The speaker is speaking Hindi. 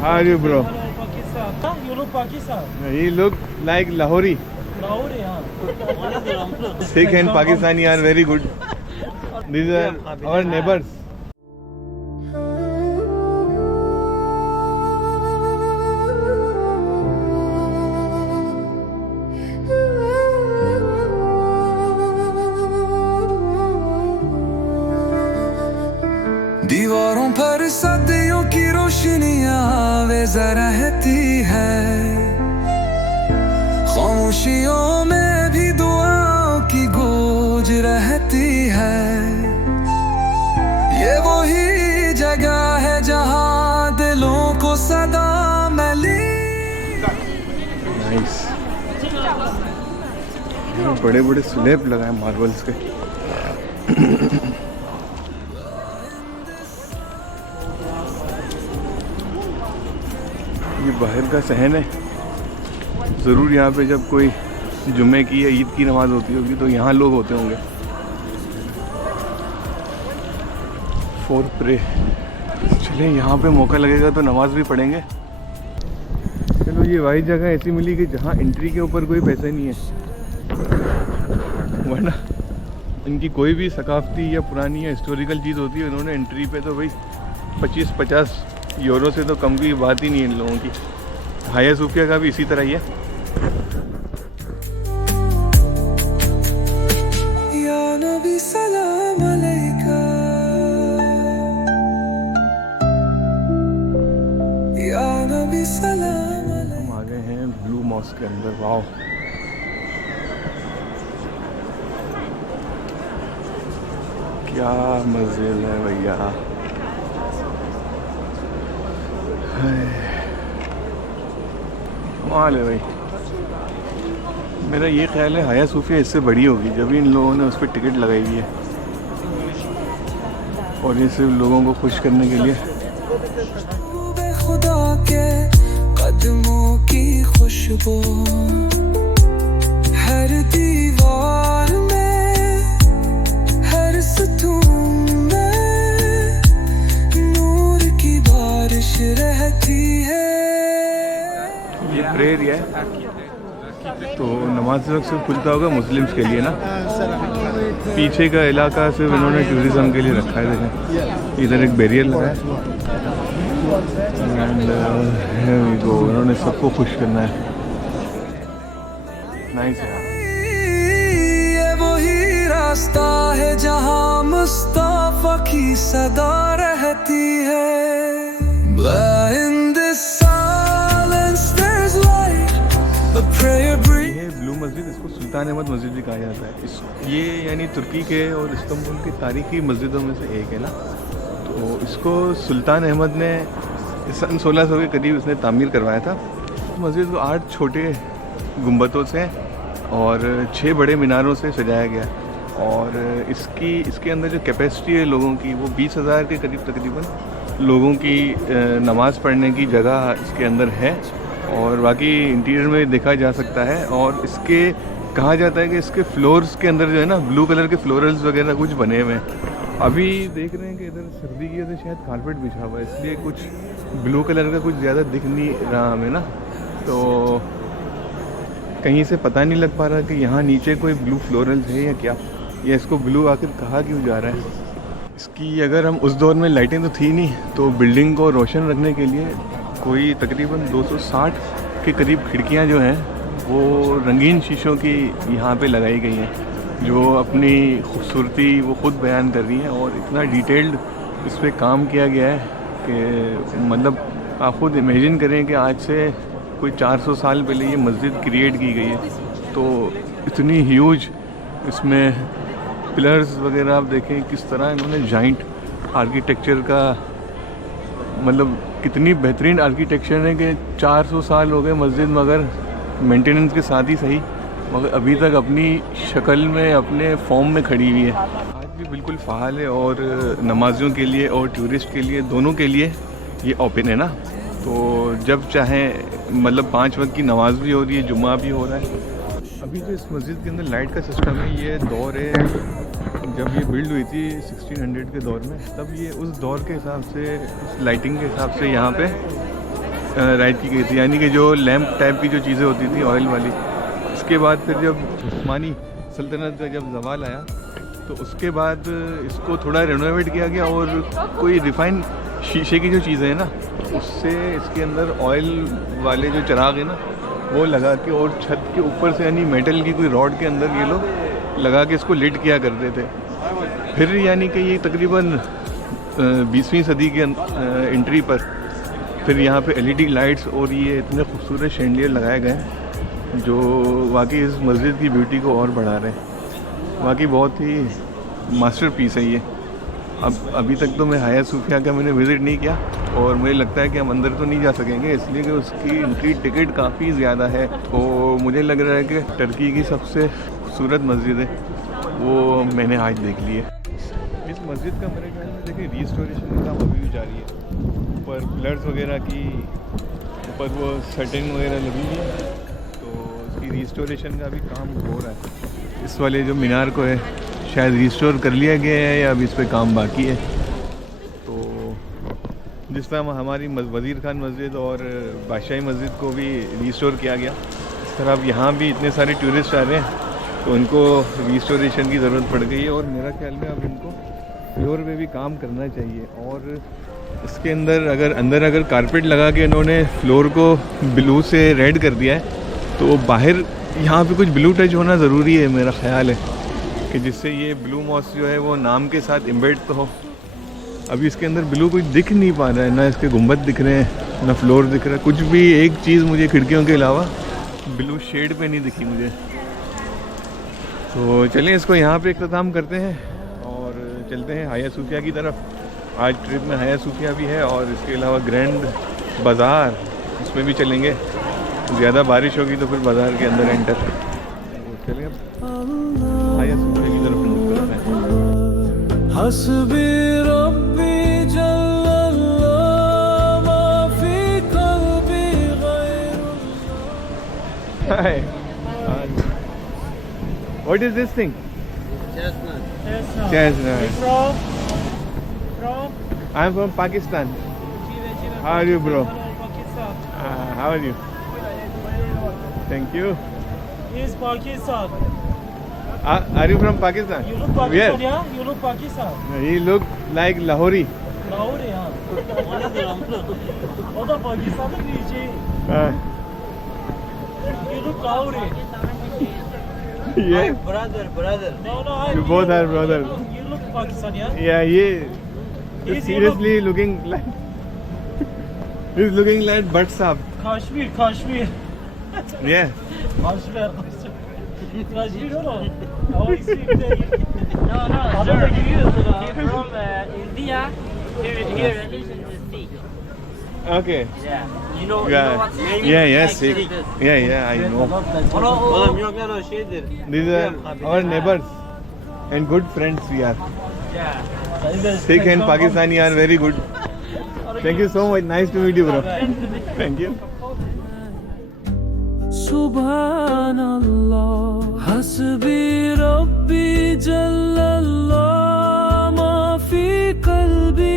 How are you, bro? Pakistan. You look Pakistan. He look like Lahori. Lahore, yeah. Sikh and Pakistani are very good. These are our neighbors. दीवारों पर सदियों की रोशनियां वेज़ा रहती है, खामोशियों में भी दुआओं की गूंज रहती है। ये वही जगह है जहां दिलों को सदा मिली। नाइस। बड़े बड़े स्लैब लगाए मार्बल्स के। ये बाहर का सहन है। ज़रूर यहाँ पे जब कोई जुम्मे की या ईद की नमाज़ होती होगी तो यहाँ लोग होते होंगे फॉर प्रे। चले यहाँ पे मौका लगेगा तो नमाज भी पढ़ेंगे। चलो ये वही जगह ऐसी मिली कि जहाँ एंट्री के ऊपर कोई पैसे नहीं है, वरना इनकी कोई भी सकाफती या पुरानी या हिस्टोरिकल चीज़ होती है, उन्होंने एंट्री पे तो भाई 25-50 यूरो से तो कम की बात ही नहीं है इन लोगों की। हाया सूफिया का भी इसी तरह ही है। या नबी सलाम अलैका, या नबी सलाम अलैका। हम आ गए हैं ब्लू मॉस्क के अंदर। वाओ, क्या मस्जिद है भैया। कमाल है भाई। मेरा ये ख्याल है हाया सूफिया इससे बड़ी होगी, जब इन लोगों ने उस पर टिकट लगाई हुई है और ये सिर्फ लोगों को खुश करने के लिए। खुदा के कदमों की खुशबू हर दीवार में, हर सतून में नूर की बारिश रहती है। ये प्रेयर है तो नमाज वक्त सिर्फ खुलता होगा मुस्लिम्स के लिए ना। पीछे का इलाका सिर्फ इन्होंने टूरिज्म के लिए रखा है। देखें इधर एक बैरियर लगा है एंड उन्होंने सबको खुश करना है। नाइस है। ये वही रास्ता है जहां मुस्तफा की सदा रहती है। ये ब्लू मस्जिद, इसको सुल्तान अहमद मस्जिद भी कहा जाता है। ये यानी तुर्की के और इस्तांबुल की तारीखी मस्जिदों में से एक है ना। तो इसको सुल्तान अहमद ने सन 1600 के करीब इसने तामीर करवाया था। मस्जिद को 8 छोटे गुंबदों से और 6 बड़े मीनारों से सजाया गया और इसके अंदर जो कैपेसिटी है लोगों की वो 20,000 के करीब तकरीबन लोगों की नमाज़ पढ़ने की जगह इसके अंदर है। और बाकी इंटीरियर में देखा जा सकता है। और इसके कहा जाता है कि इसके फ्लोर्स के अंदर जो है ना ब्लू कलर के फ्लोरल्स वगैरह कुछ बने हुए हैं। अभी देख रहे हैं कि इधर सर्दी की वजह से शायद कारपेट बिछा हुआ है, इसलिए कुछ ब्लू कलर का कुछ ज़्यादा दिख नहीं रहा हमें ना। तो कहीं से पता नहीं लग पा रहा कि यहाँ नीचे कोई ब्लू फ्लोरल्स है या क्या, या इसको ब्लू आखिर कहा क्यों जा रहा है। इसकी अगर हम उस दौर में लाइटें तो थी नहीं, तो बिल्डिंग को रोशन रखने के लिए कोई तकरीबन 260 के करीब खिड़कियां जो हैं वो रंगीन शीशों की यहाँ पे लगाई गई हैं, जो अपनी खूबसूरती वो ख़ुद बयान कर रही हैं। और इतना डिटेल्ड इस पर काम किया गया है कि मतलब आप ख़ुद इमेजिन करें कि आज से कोई 400 साल पहले ये मस्जिद क्रिएट की गई है। तो इतनी ह्यूज इसमें पिलर्स वगैरह आप देखें किस तरह इन्होंने जाइंट आर्किटेक्चर का, मतलब कितनी बेहतरीन आर्किटेक्चर है कि 400 साल हो गए मस्जिद, मगर मेंटेनेंस के साथ ही सही, मगर अभी तक अपनी शक्ल में अपने फॉर्म में खड़ी हुई है। आज भी बिल्कुल फ़ाल है और नमाजियों के लिए और टूरिस्ट के लिए दोनों के लिए ये ओपन है ना। तो जब चाहें मतलब 5 वक्त की नमाज भी हो रही है, जुम्मा भी हो रहा है। अभी जो इस मस्जिद के अंदर लाइट का सिस्टम है, ये दौर है जब ये बिल्ड हुई थी 1600 के दौर में, तब ये उस दौर के हिसाब से, उस लाइटिंग के हिसाब से यहाँ पे राइट की गई थी, यानी कि जो लैंप टाइप की जो चीज़ें होती थी ऑयल वाली। उसके बाद फिर जब उस्मानी सल्तनत का जब जवाल आया तो उसके बाद इसको थोड़ा रेनोवेट किया गया और कोई रिफाइन शीशे की जो चीज़ें हैं ना उससे इसके अंदर ऑयल वाले जो चिराग है ना वो लगा के और छत के ऊपर से यानी मेटल की कोई रॉड के अंदर ये लोग लगा के इसको लिट किया करते थे। फिर यानी कि ये तकरीबन 20वीं सदी के एंट्री पर फिर यहाँ पे एलईडी लाइट्स और ये इतने खूबसूरत शैंडिलियर लगाए गए हैं जो वाकई इस मस्जिद की ब्यूटी को और बढ़ा रहे हैं। वाकई बहुत ही मास्टरपीस है ये। अब अभी तक तो मैं हाया सूफिया का मैंने विज़िट नहीं किया और मुझे लगता है कि हम अंदर तो नहीं जा सकेंगे इसलिए कि उसकी एंट्री टिकट काफ़ी ज़्यादा है। तो मुझे लग रहा है कि टर्की की सबसे खूबसूरत मस्जिद है वो मैंने आज देख ली है। इस मस्जिद का मेरे ख्याल में देखिए रिस्टोरेशन का काम अभी भी जारी है। ऊपर पिलर्स वगैरह की ऊपर वो सेटिंग वगैरह लगी हुई है तो उसकी रिस्टोरेशन का भी काम हो रहा है। इस वाले जो मीनार को है शायद रिस्टोर कर लिया गया है या अभी इस पर काम बाकी है। तो जिस तरह हमारी वज़ीर खान मस्जिद और बादशाही मस्जिद को भी रिस्टोर किया गया इस तरह अब यहाँ भी इतने सारे टूरिस्ट आ रहे हैं तो उनको रिस्टोरेशन की ज़रूरत पड़ गई है और मेरा ख्याल में अब इनको फ्लोर पे भी काम करना चाहिए। और इसके अंदर अगर कारपेट लगा के इन्होंने फ्लोर को ब्लू से रेड कर दिया है तो बाहर यहाँ पे कुछ ब्लू टच होना ज़रूरी है मेरा ख्याल है कि जिससे ये ब्लू मॉस्क जो है वो नाम के साथ एम्बेड तो हो। अभी इसके अंदर ब्लू कुछ दिख नहीं पा रहा है, ना इसके गुंबद दिख रहे हैं ना फ्लोर दिख रहा है, कुछ भी एक चीज़ मुझे खिड़कियों के अलावा ब्लू शेड पे नहीं दिखी मुझे। तो चलें इसको यहाँ पे इख्तिताम करते हैं और चलते हैं हाया सूफिया की तरफ। आज ट्रिप में हाया सूफिया भी है और इसके अलावा ग्रैंड बाज़ार उसमें भी चलेंगे। ज़्यादा बारिश होगी तो फिर बाज़ार के अंदर एंटर चलें अब हाया सूफिया की तरफ मूव करते हैं। हस्बी रब्बी जल्लल्लाह मा फी क़ल्बी गैरुल्लाह। Hi. What is this thing? Chestnut. Chestnut. From? I'm from Pakistan. How are you, bro? Pakistan. How are you? Thank you. He's Pakistan. Are you from Pakistan? You look Pakistan, yeah? You look Pakistan. He look like Lahori. Lahore, yeah. O da Pakistan'ın bir şey. You look Lahore. Yeah. Brother. No, You both are brother. You look Pakistan, yeah? Yeah, he He's seriously looking like he's looking like Bhatt Saab. Kashmir. Yeah. Kashmir, no. How is it? No, sir. He's from India. Here, religion is Sikh. Okay. Yeah. You know Yeah. what's Sikh? Yeah. Like Sikh. Sikh. Yeah. I know. Oğlum yok lan o şeydir. These are our neighbors and good friends we are. Yeah. Sikh and Pakistani are very good. Thank you so much. Nice to meet you, bro. Thank you. सुभानअल्लाह हस्बी रब्बी जल्लल्लाह मा फी क़ल्बी